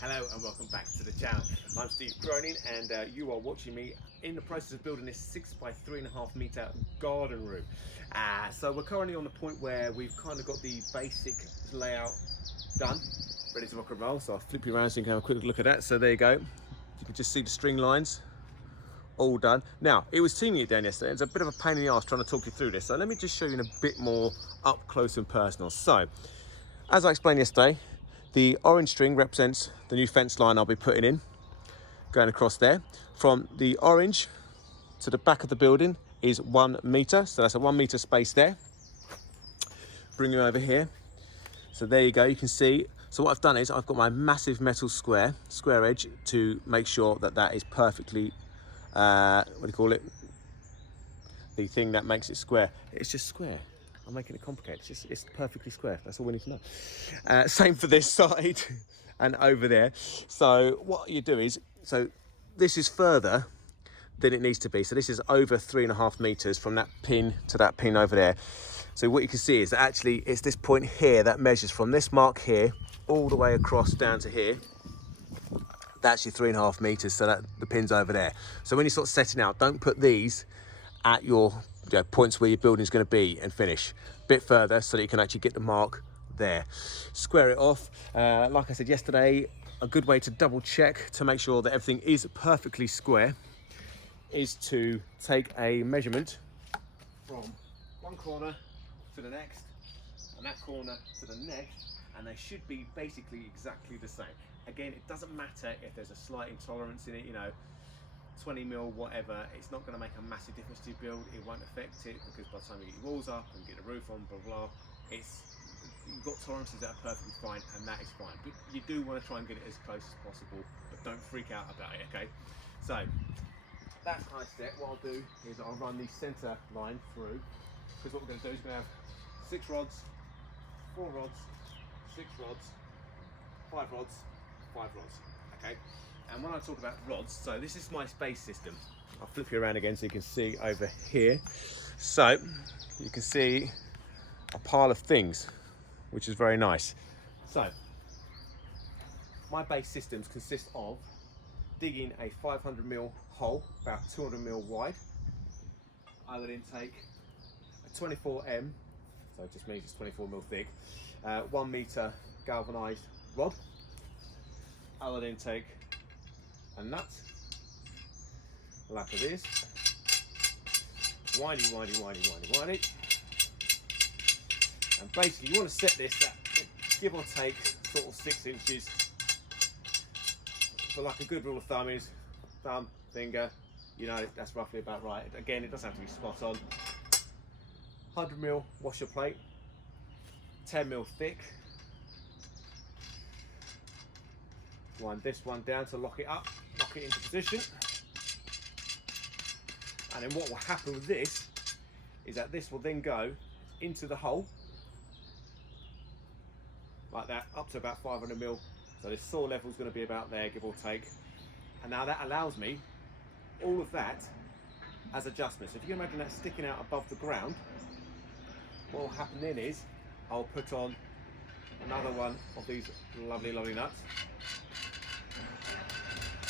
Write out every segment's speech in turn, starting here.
Hello and welcome back to the channel. I'm Steve Cronin and you are watching me in the process of building this 6 by 3.5 meter garden room. So we're currently on the point where we've kind of got the basic layout done, ready to rock and roll. So I'll flip you around so you can have a quick look at that. So there you go. You can just see the string lines all done. Now, it was teaming it down yesterday. It's a bit of a pain in the arse trying to talk you through this. So let me just show you in a bit more up close and personal. So, as I explained yesterday, the orange string represents the new fence line I'll be putting in, going across there. From the orange to the back of the building is 1 meter, so that's a 1 meter space there. Bring you over here. So there you go, you can see. So what I've done is I've got my massive metal square edge to make sure that that is perfectly, what do you call it? The thing that makes it square. It's just square. I'm making it complicated. It's perfectly square. That's all we need to know. Same for this side and over there. So what you do is, so this is further than it needs to be. So this is over 3.5 meters from that pin to that pin over there. So what you can see is that actually it's this point here that measures from this mark here all the way across down to here. That's your 3.5 meters. So that the pin's over there. So when you're sort of setting out, don't put these at your points where your building is going to be and finish. A bit further so that you can actually get the mark there. Square it off. Like I said yesterday, a good way to double check to make sure that everything is perfectly square is to take a measurement from one corner to the next and that corner to the next, and they should be basically exactly the same. Again, it doesn't matter if there's a slight intolerance in it, 20 mil, whatever, it's not going to make a massive difference to your build. It won't affect it because by the time you get your walls up and get the roof on, blah blah, you've got tolerances that are perfectly fine, and that is fine. But you do want to try and get it as close as possible, but don't freak out about it, okay? So that's high step. What I'll do is I'll run the center line through, because what we're going to do is we're going to have 6 rods, 4 rods, 6 rods, 5 rods, 5 rods, okay? And when I talk about rods, so this is my space system. I'll flip you around again so you can see over here. So you can see a pile of things, which is very nice. So my base systems consist of digging a 500 mil hole, about 200 mil wide. I would then take a 24M, so it just means it's 24 mil thick, 1 meter galvanized rod. I will then take a nut, like this, windy, and basically you want to set this at give or take sort of 6 inches. So like a good rule of thumb is thumb, finger, that's roughly about right. Again, it doesn't have to be spot on. 100 mil washer plate, 10 mil thick. Wind this one down to lock it up, lock it into position. And then what will happen with this is that this will then go into the hole, like that, up to about 500 mil. So this saw level is going to be about there, give or take. And now that allows me all of that as adjustments. So if you can imagine that sticking out above the ground, what will happen then is I'll put on another one of these lovely nuts.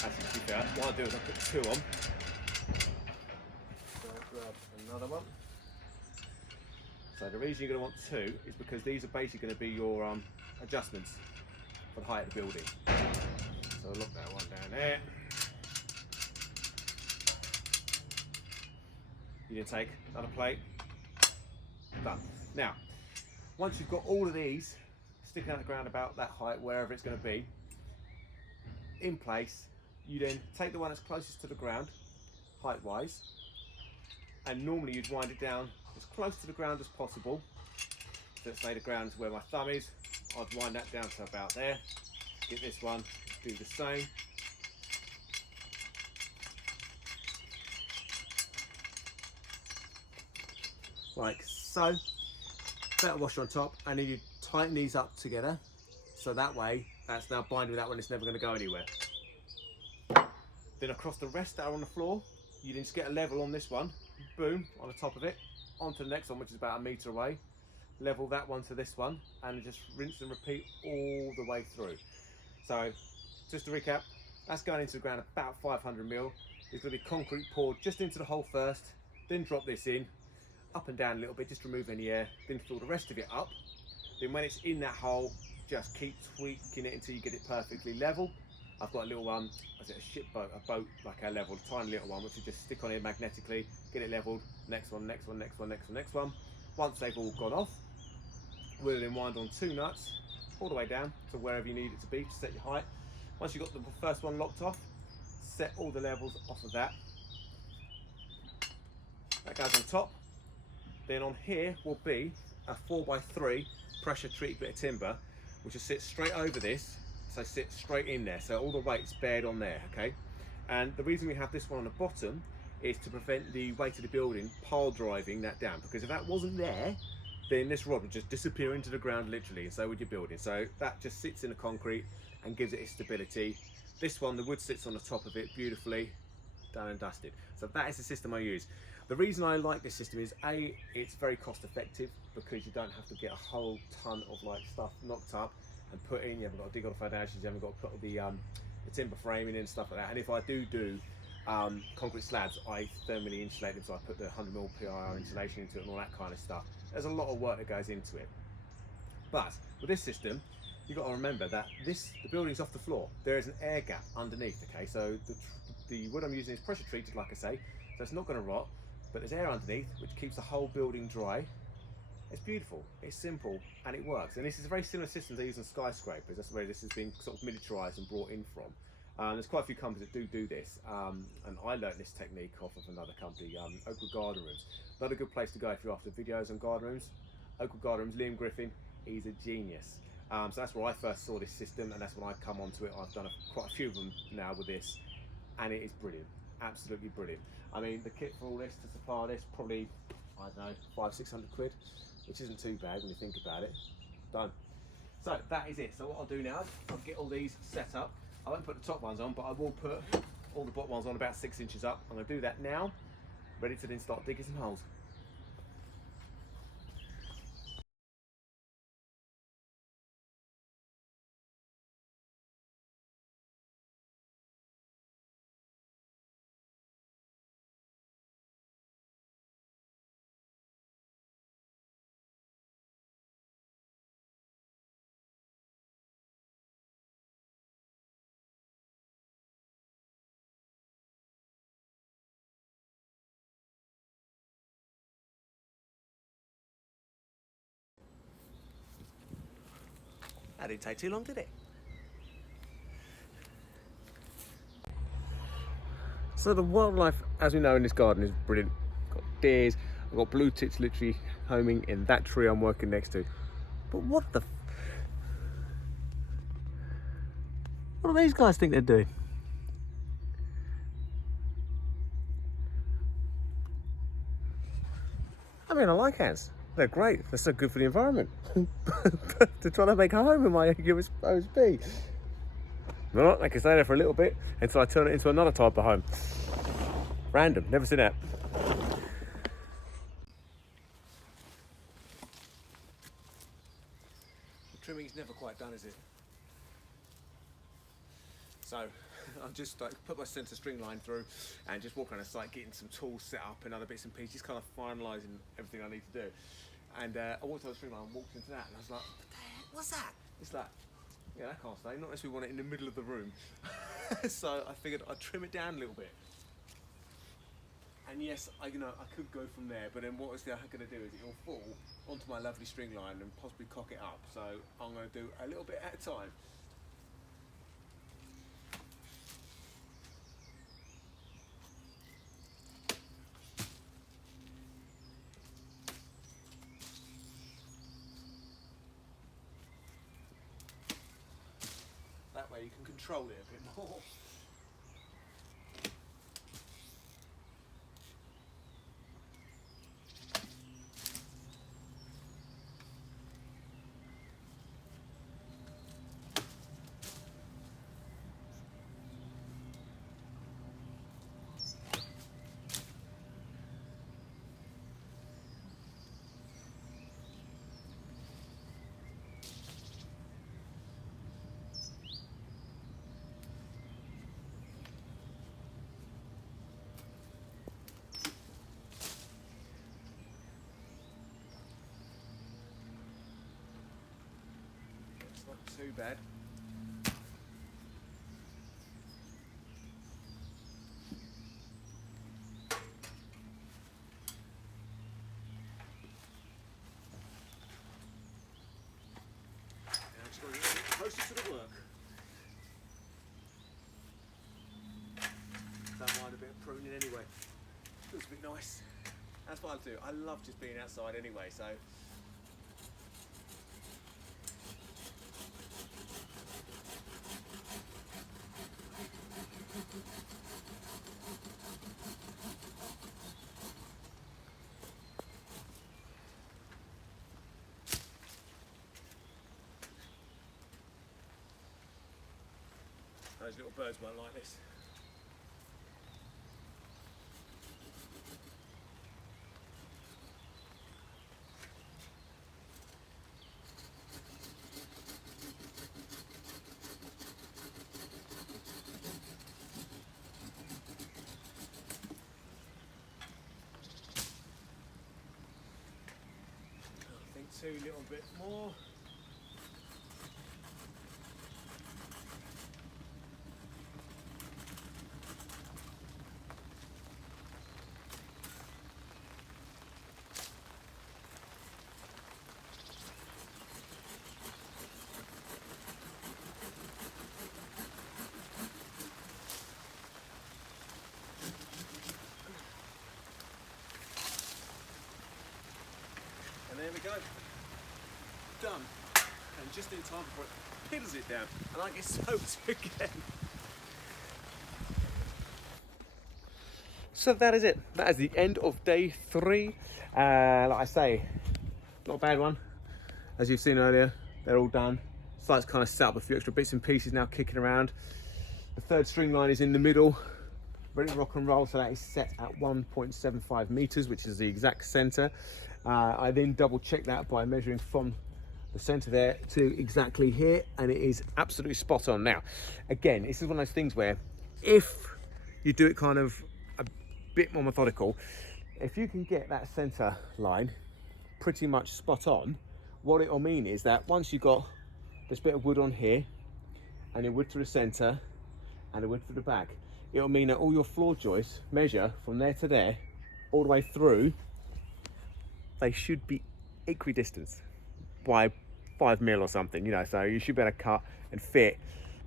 Actually, to be fair, what I'll do is I'll put 2 on. So I'll grab another one. So the reason you're going to want 2 is because these are basically going to be your adjustments for the height of the building. So I'll lock that one down there. You then take another plate. Done. Now, once you've got all of these sticking out the ground about that height, wherever it's going to be, in place, you then take the one that's closest to the ground, height-wise, and normally you'd wind it down as close to the ground as possible. So let's say the ground is where my thumb is, I'd wind that down to about there. Get this one, do the same. Like so. Better washer on top, and then you tighten these up together. So that way, that's now binding with that one, it's never going to go anywhere. Then across the rest that are on the floor, you then just get a level on this one, boom, on the top of it, onto the next one, which is about 1 metre away. Level that one to this one, and just rinse and repeat all the way through. So, just to recap, that's going into the ground about 500 mil. There's going to be concrete poured just into the hole first, then drop this in, up and down a little bit, just to remove any air, then fill the rest of it up. Then when it's in that hole, just keep tweaking it until you get it perfectly level. I've got a little one, is it a ship boat, a boat like our level, a tiny little one, which you just stick on here magnetically, get it leveled, next one, next one, next one, next one, next one. Once they've all gone off, we'll then wind on 2 nuts all the way down to wherever you need it to be to set your height. Once you've got the first one locked off, set all the levels off of that. That goes on top. Then on here will be a 4x3 pressure treated bit of timber, which will sit straight over this, so sit straight in there, so all the weight's bared on there, okay? And the reason we have this one on the bottom is to prevent the weight of the building pile driving that down, because if that wasn't there, then this rod would just disappear into the ground literally, and so would your building. So that just sits in the concrete and gives it its stability. This one, the wood sits on the top of it beautifully, done and dusted. So that is the system I use. The reason I like this system is A, it's very cost effective because you don't have to get a whole ton of like stuff knocked up and put in. You haven't got to dig all the foundations, you haven't got to put all the timber framing in and stuff like that. And if I do concrete slabs, I thermally insulate them, so I put the 100mm PIR insulation into it and all that kind of stuff. There's a lot of work that goes into it. But with this system, you've got to remember that the building's off the floor. There is an air gap underneath, okay? So the wood I'm using is pressure treated, like I say, so it's not going to rot, but there's air underneath, which keeps the whole building dry. It's beautiful, it's simple, and it works. And this is a very similar system they use on skyscrapers. That's where this has been sort of miniaturized and brought in from. There's quite a few companies that do this, and I learned this technique off of another company, Oakwood Garden Rooms. Another good place to go if you're after videos on garden rooms. Oakwood Garden Rooms, Liam Griffin, he's a genius. So that's where I first saw this system, and that's when I come onto it. I've done quite a few of them now with this, and it is brilliant, absolutely brilliant. I mean, the kit for all this, to supply this, probably, I don't know, 500–600 quid, which isn't too bad when you think about it. Done. So that is it. So what I'll do now is I'll get all these set up. I won't put the top ones on, but I will put all the bottom ones on about 6 inches up. I'm going to do that now, ready to then start digging some holes. That didn't take too long, did it? So the wildlife, as we know in this garden, is brilliant. I've got deers, I've got blue tits literally homing in that tree I'm working next to. But what do these guys think they're doing? I mean, I like ants. They're great. They're so good for the environment. But they're trying to make a home in my OSB. Well, they can stay there for a little bit until I turn it into another type of home. Random, never seen that. The trimming's never quite done, is it? So I'll just put my centre string line through and just walk around the site, getting some tools set up and other bits and pieces, kind of finalising everything I need to do. And I walked on the string line and walked into that, and I was like, what the heck, what's that? It's like, yeah, that can't stay, not unless we want it in the middle of the room. So I figured I'd trim it down a little bit. And yes, I could go from there, but then what was I going to do is it'll fall onto my lovely string line and possibly cock it up. So I'm going to do a little bit at a time. you can control it a bit more. It's not too bad. Now just got to get a bit closer to the work. Don't mind a bit of pruning anyway. Feels a bit nice. That's what I do. I love just being outside anyway, so. Those little birds won't like this. I think two little bit more. And there we go, done. And just in time before it piddles it down and I get soaked again. So that is it. That is the end of day 3. Like I say, not a bad one. As you've seen earlier, they're all done. Site's kind of set up, a few extra bits and pieces now kicking around. The third string line is in the middle, ready to rock and roll. So that is set at 1.75 meters, which is the exact center. I then double check that by measuring from the center there to exactly here, and it is absolutely spot on. Now, again, this is one of those things where if you do it kind of a bit more methodical, if you can get that center line pretty much spot on, what it'll mean is that once you've got this bit of wood on here and the wood to the center and the wood to the back, it'll mean that all your floor joists measure from there to there all the way through. They should be equidistant by 5 mil or something, you know, so you should be able to cut and fit,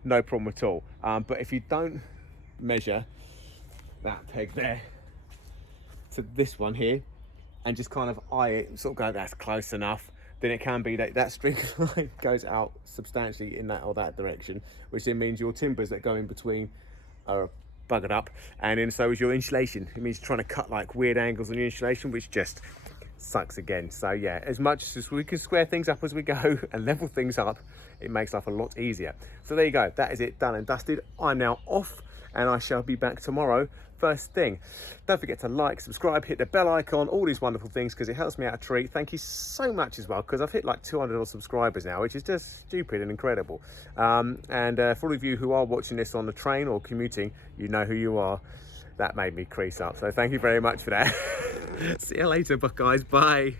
no problem at all. But if you don't measure that peg there to this one here and just kind of eye it, sort of go, that's close enough, then it can be that that string line goes out substantially in that or that direction, which then means your timbers that go in between are buggered up, and then so is your insulation. It means trying to cut like weird angles on your insulation, which just sucks again. So yeah, as much as we can square things up as we go and level things up, it makes life a lot easier. So there you go, that is it, done and dusted. I'm now off and I shall be back tomorrow first thing. Don't forget to like, subscribe, hit the bell icon, all these wonderful things, because it helps me out a treat. Thank you so much as well, because I've hit like 200 odd subscribers now, which is just stupid and incredible. And for all of you who are watching this on the train or commuting, you know who you are. That made me crease up, so thank you very much for that. See you later, guys. Bye.